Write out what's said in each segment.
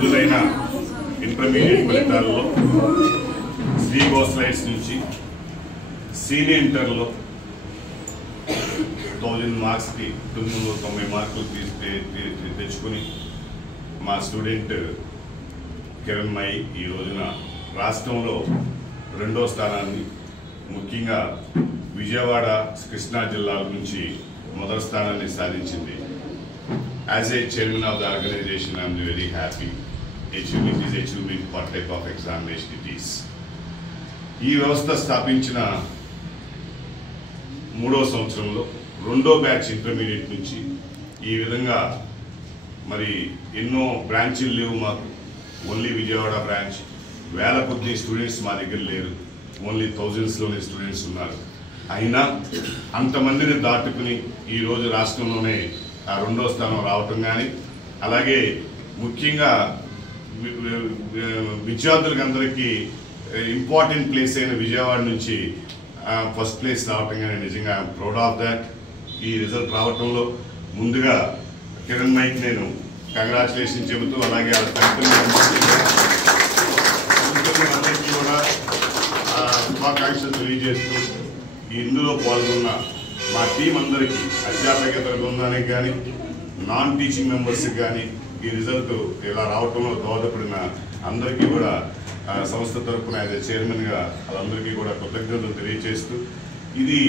విడుదలైన ఇంటర్మీడియట్ ఫలితాల్లో శ్రీ గోస్లైట్స్ నుంచి సీనియర్ ఇంటర్లో 1000 మార్క్స్కి 990 మార్కులు తెచ్చుకుని మా స్టూడెంట్ కిరణ్మయి ఈ రోజున రాష్ట్రంలో 2వ స్థానాన్ని, ముఖ్యంగా విజయవాడ కృష్ణా జిల్లాల నుంచి మొదటి స్థానాన్ని సాధించింది. As a chairman of the organization I'm very happy. achievement what type of examination it is. ఈ వ్యవస్థ స్థాపించిన 3వ సంవత్సరంలో 2వ బ్యాచ్ ఇంటర్మీడియట్ నుంచి ఈ విధంగా మరి ఎన్నో బ్రాంచీలు లేవు మాకు. Only Vijayawada branch. వేల కొద్ది స్టూడెంట్స్ మా దగ్గర లేరు, ఓన్లీ థౌజండ్స్లోనే స్టూడెంట్స్ ఉన్నారు. అయినా అంతమందిని దాటుకుని ఈరోజు రాష్ట్రంలోనే 2వ స్థానం రావటం కానీ, అలాగే ముఖ్యంగా విద్యార్థులకు అందరికీ ఇంపార్టెంట్ ప్లేస్ అయిన విజయవాడ నుంచి ఫస్ట్ ప్లేస్ రావటం కానీ నిజంగా ఐఎమ్ ప్రౌడ్ ఆఫ్ దాట్. ఈ రిజల్ట్ రావటంలో ముందుగా కిరణ్మయికి నేను కంగ్రాచులేషన్ చెబుతూ, అలాగే అందరికీ కూడా శుభాకాంక్షలు తెలియజేస్తూ, ఇందులో పాల్గొన్న మా టీం అందరికీ, అధ్యాపకేతర బృందానికి కానీ నాన్ టీచింగ్ మెంబర్స్కి కానీ ఈ రిజల్ట్ ఇలా రావటంలో దోహదపడిన అందరికీ కూడా సంస్థ తరఫున యాజ్ చైర్మన్గా వాళ్ళందరికీ కూడా కృతజ్ఞతలు తెలియజేస్తూ, ఇది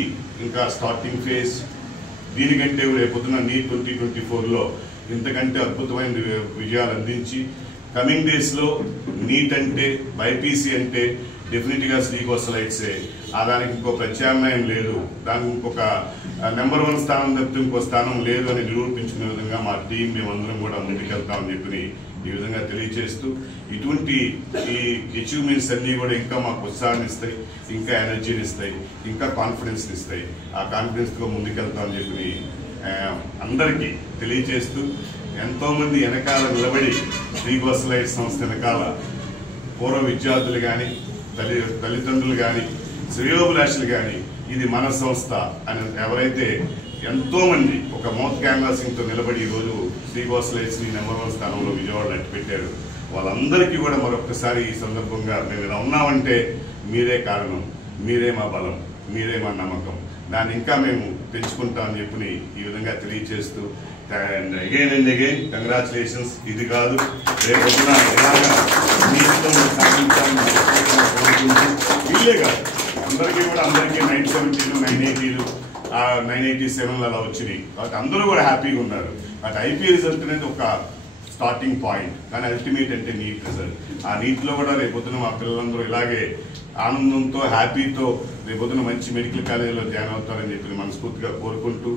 ఇంకా స్టార్టింగ్ ఫేజ్. దీనికంటే రేపొద్దున NEET 2024లో ఇంతకంటే అద్భుతమైన విజయాలు అందించి కమింగ్ డేస్లో నీట్ అంటే బైపీసీ అంటే డెఫినెట్గా శ్రీ గోస్లైట్సే. దానికి ఇంకో ప్రత్యామ్నాయం లేదు, దానికి ఇంకొక నెంబర్ 1 స్థానం తప్పితే ఇంకో స్థానం లేదు అని నిరూపించుకునే విధంగా మా టీం మేమందరం కూడా ముందుకెళ్తామని చెప్పి ఈ విధంగా తెలియజేస్తూ, ఇటువంటి ఈ అచీవ్మెంట్స్ అన్నీ కూడా ఇంకా మాకు ఉత్సాహాన్ని ఇస్తాయి, ఇంకా ఎనర్జీని ఇస్తాయి, ఇంకా కాన్ఫిడెన్స్ని ఇస్తాయి. ఆ కాన్ఫిడెన్స్తో ముందుకెళ్తామని చెప్పి అందరికీ తెలియజేస్తూ, ఎంతోమంది వెనకాల నిలబడి శ్రీ గోస్లైట్స్ సంస్థ వెనకాల పూర్వ విద్యార్థులు కానీ, తల్లిదండ్రులు కానీ, శ్రేయోభిలాషులు కానీ ఇది మన సంస్థ అని ఎవరైతే ఎంతోమంది ఒక మౌత్ క్యాన్వాసింగ్తో నిలబడి ఈరోజు శ్రీ గోస్లైట్స్ని నెంబర్ 1 స్థానంలో విజయవాడలో అట్టిపెట్టారు. వాళ్ళందరికీ కూడా మరొకసారి ఈ సందర్భంగా మేము ఇలా ఉన్నామంటే మీరే కారణం, మీరే మా బలం, మీరే మా నమ్మకం. దాన్ని ఇంకా మేము పెంచుకుంటామని చెప్పి ఈ విధంగా తెలియజేస్తూ, and again and again congratulations. ఇది కాదు రేపొద్దున ఇలాగా మీతో సాధించాలని వీళ్ళే కాదు అందరికీ కూడా, అందరికీ 970లు 980లు 987 అలా వచ్చినాయి. కాబట్టి అందరూ కూడా హ్యాపీగా ఉన్నారు. బట్ ఐపీ రిజల్ట్ అనేది ఒక స్టార్టింగ్ పాయింట్, కానీ అల్టిమేట్ అంటే నీట్ రిజల్ట్. ఆ నీట్లో కూడా రేపొద్దున మా పిల్లలందరూ ఇలాగే ఆనందంతో హ్యాపీతో రేపొద్దున మంచి మెడికల్ కాలేజీలో జాయిన్ అవుతారని చెప్పి మనస్ఫూర్తిగా కోరుకుంటూ,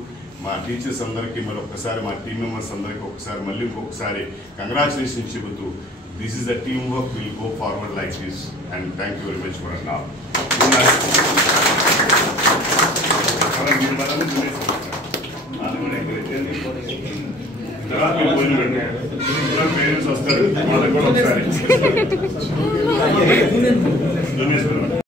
మా టీచర్స్ అందరికీ మరొకసారి, మా టీం మెంబర్స్ అందరికీ ఒకసారి మళ్ళీ ఇంకొకసారి కంగ్రాచులేషన్స్ చెబుతూ, this is the team work, will go forward like this and thank you very much for now. Parents వస్తారు వాళ్ళకి కూడా ఒకసారి